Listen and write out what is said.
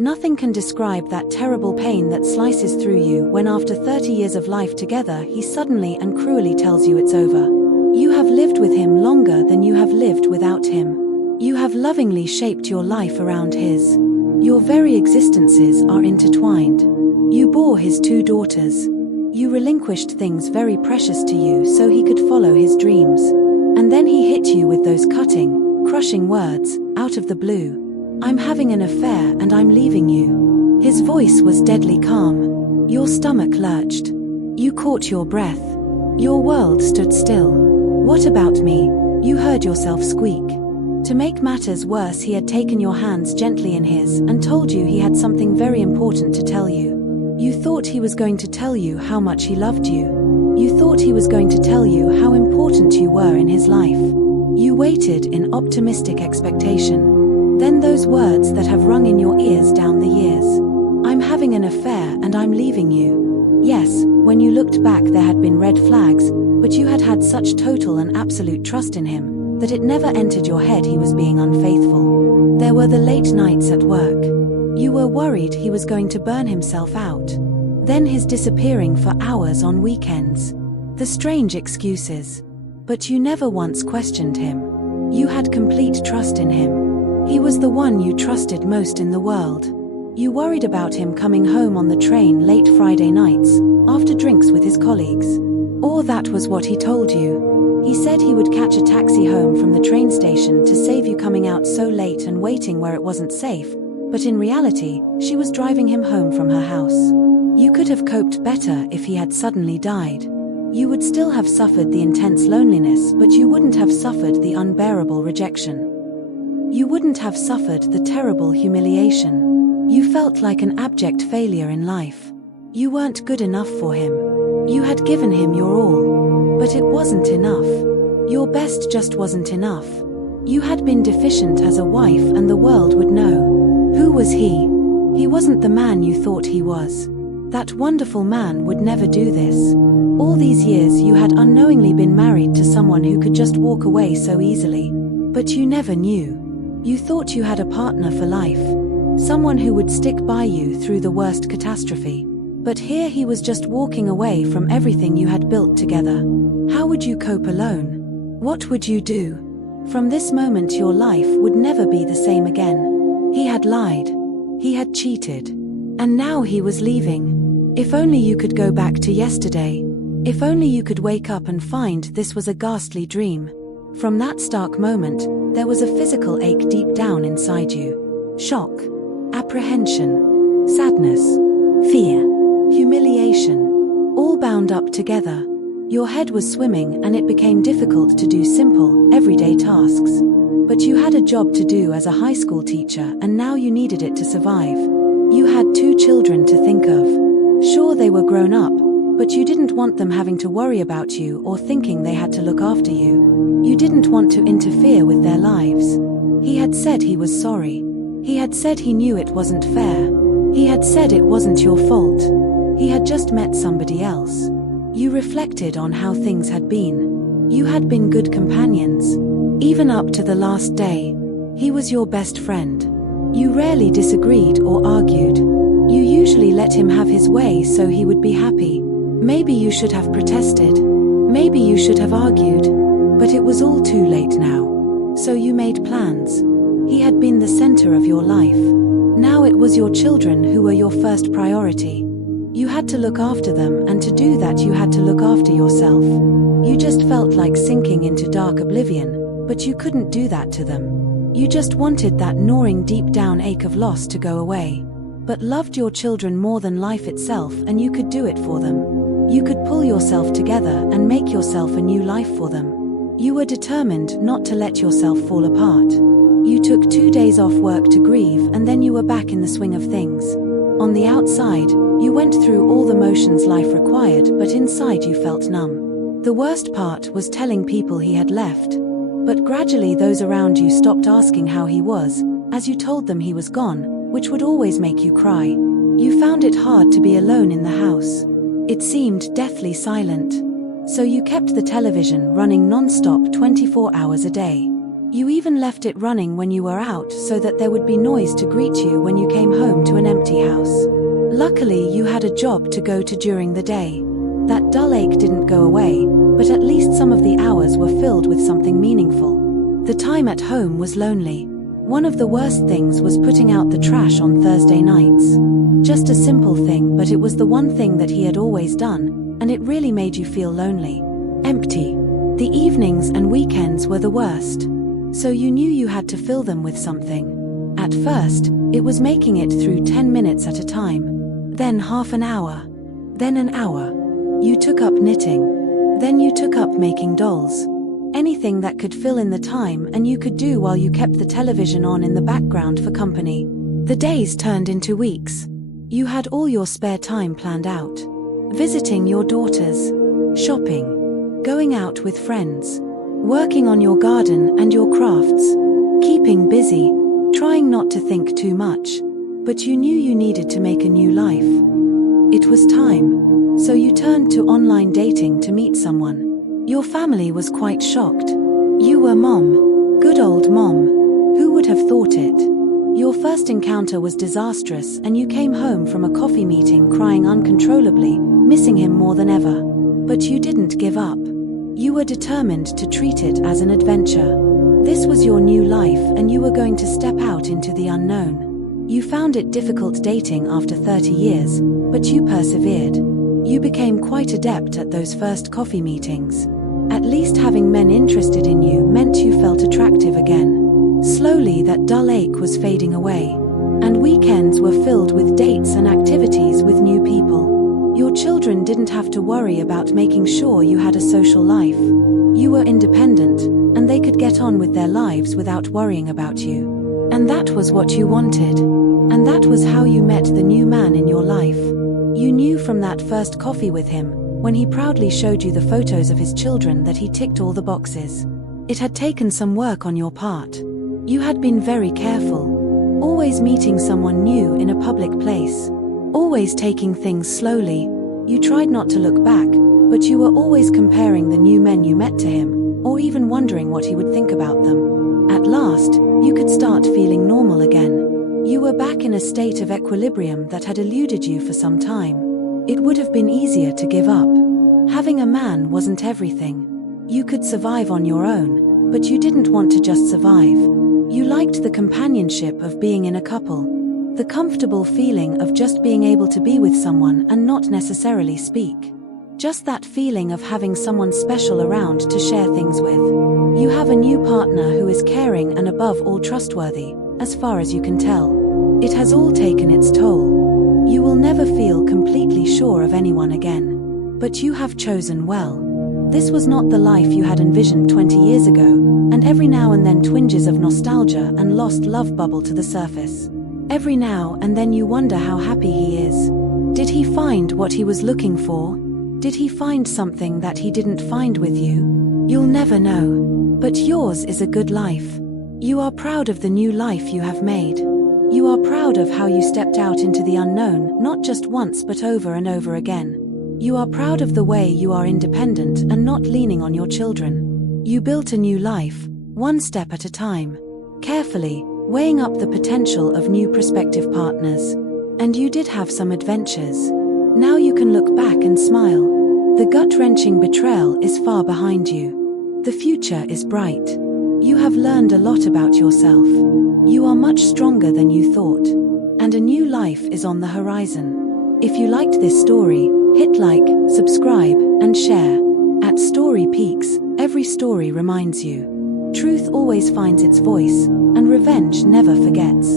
Nothing can describe that terrible pain that slices through you when after 30 years of life together he suddenly and cruelly tells you it's over. You have lived with him longer than you have lived without him. You have lovingly shaped your life around his. Your very existences are intertwined. You bore his 2 daughters. You relinquished things very precious to you so he could follow his dreams. And then he hit you with those cutting, crushing words, out of the blue. "I'm having an affair and I'm leaving you." His voice was deadly calm. Your stomach lurched. You caught your breath. Your world stood still. "What about me?" you heard yourself squeak. To make matters worse, he had taken your hands gently in his and told you he had something very important to tell you. You thought he was going to tell you how much he loved you. You thought he was going to tell you how important you were in his life. You waited in optimistic expectation. Then those words that have rung in your ears down the years. "I'm having an affair and I'm leaving you." Yes, when you looked back there had been red flags, but you had had such total and absolute trust in him that it never entered your head he was being unfaithful. There were the late nights at work. You were worried he was going to burn himself out. Then his disappearing for hours on weekends. The strange excuses. But you never once questioned him. You had complete trust in him. He was the one you trusted most in the world. You worried about him coming home on the train late Friday nights, after drinks with his colleagues. Or that was what he told you. He said he would catch a taxi home from the train station to save you coming out so late and waiting where it wasn't safe, but in reality, she was driving him home from her house. You could have coped better if he had suddenly died. You would still have suffered the intense loneliness, but you wouldn't have suffered the unbearable rejection. You wouldn't have suffered the terrible humiliation. You felt like an abject failure in life. You weren't good enough for him. You had given him your all, but it wasn't enough. Your best just wasn't enough. You had been deficient as a wife and the world would know. Who was he? He wasn't the man you thought he was. That wonderful man would never do this. All these years you had unknowingly been married to someone who could just walk away so easily. But you never knew. You thought you had a partner for life. Someone who would stick by you through the worst catastrophe. But here he was just walking away from everything you had built together. How would you cope alone? What would you do? From this moment your life would never be the same again. He had lied. He had cheated. And now he was leaving. If only you could go back to yesterday. If only you could wake up and find this was a ghastly dream. From that stark moment, there was a physical ache deep down inside you. Shock, apprehension, sadness, fear, humiliation, all bound up together. Your head was swimming and it became difficult to do simple, everyday tasks. But you had a job to do as a high school teacher and now you needed it to survive. You had 2 children to think of. Sure, they were grown up, but you didn't want them having to worry about you or thinking they had to look after you. You didn't want to interfere with their lives. He had said he was sorry. He had said he knew it wasn't fair. He had said it wasn't your fault. He had just met somebody else. You reflected on how things had been. You had been good companions. Even up to the last day. He was your best friend. You rarely disagreed or argued. You usually let him have his way so he would be happy. Maybe you should have protested. Maybe you should have argued. But it was all too late now. So you made plans. He had been the center of your life. Now it was your children who were your first priority. You had to look after them, and to do that you had to look after yourself. You just felt like sinking into dark oblivion, but you couldn't do that to them. You just wanted that gnawing deep down ache of loss to go away. But loved your children more than life itself, and you could do it for them. You could pull yourself together and make yourself a new life for them. You were determined not to let yourself fall apart. You took 2 days off work to grieve, and then you were back in the swing of things. On the outside, you went through all the motions life required, but inside you felt numb. The worst part was telling people he had left. But gradually those around you stopped asking how he was, as you told them he was gone, which would always make you cry. You found it hard to be alone in the house. It seemed deathly silent. So you kept the television running non-stop 24 hours a day. You even left it running when you were out so that there would be noise to greet you when you came home to empty house. Luckily, you had a job to go to during the day. That dull ache didn't go away, but at least some of the hours were filled with something meaningful. The time at home was lonely. One of the worst things was putting out the trash on Thursday nights. Just a simple thing, but it was the one thing that he had always done, and it really made you feel lonely. Empty. The evenings and weekends were the worst. So you knew you had to fill them with something. At first, it was making it through 10 minutes at a time. Then half an hour. Then an hour. You took up knitting. Then you took up making dolls. Anything that could fill in the time and you could do while you kept the television on in the background for company. The days turned into weeks. You had all your spare time planned out. Visiting your daughters. Shopping. Going out with friends. Working on your garden and your crafts. Keeping busy. Trying not to think too much. But you knew you needed to make a new life. It was time. So you turned to online dating to meet someone. Your family was quite shocked. You were mom. Good old mom. Who would have thought it? Your first encounter was disastrous and you came home from a coffee meeting crying uncontrollably, missing him more than ever. But you didn't give up. You were determined to treat it as an adventure. This was your new life and you were going to step out into the unknown. You found it difficult dating after 30 years, but you persevered. You became quite adept at those first coffee meetings. At least having men interested in you meant you felt attractive again. Slowly that dull ache was fading away, and weekends were filled with dates and activities with new people. Your children didn't have to worry about making sure you had a social life. You were independent, and they could get on with their lives without worrying about you. And that was what you wanted. And that was how you met the new man in your life. You knew from that first coffee with him, when he proudly showed you the photos of his children, that he ticked all the boxes. It had taken some work on your part. You had been very careful. Always meeting someone new in a public place. Always taking things slowly. You tried not to look back, but you were always comparing the new men you met to him, or even wondering what he would think about them. At last, you could start feeling normal again. You were back in a state of equilibrium that had eluded you for some time. It would have been easier to give up. Having a man wasn't everything. You could survive on your own, but you didn't want to just survive. You liked the companionship of being in a couple. The comfortable feeling of just being able to be with someone and not necessarily speak. Just that feeling of having someone special around to share things with. You have a new partner who is caring and above all trustworthy, as far as you can tell. It has all taken its toll. You will never feel completely sure of anyone again. But you have chosen well. This was not the life you had envisioned 20 years ago, and every now and then twinges of nostalgia and lost love bubble to the surface. Every now and then you wonder how happy he is. Did he find what he was looking for? Did he find something that he didn't find with you? You'll never know. But yours is a good life. You are proud of the new life you have made. You are proud of how you stepped out into the unknown, not just once but over and over again. You are proud of the way you are independent and not leaning on your children. You built a new life, one step at a time. Carefully, weighing up the potential of new prospective partners. And you did have some adventures. Now you can look back and smile. The gut-wrenching betrayal is far behind you. The future is bright. You have learned a lot about yourself. You are much stronger than you thought. And a new life is on the horizon. If you liked this story, hit like, subscribe, and share. At Story Peaks, every story reminds you. Truth always finds its voice, and revenge never forgets.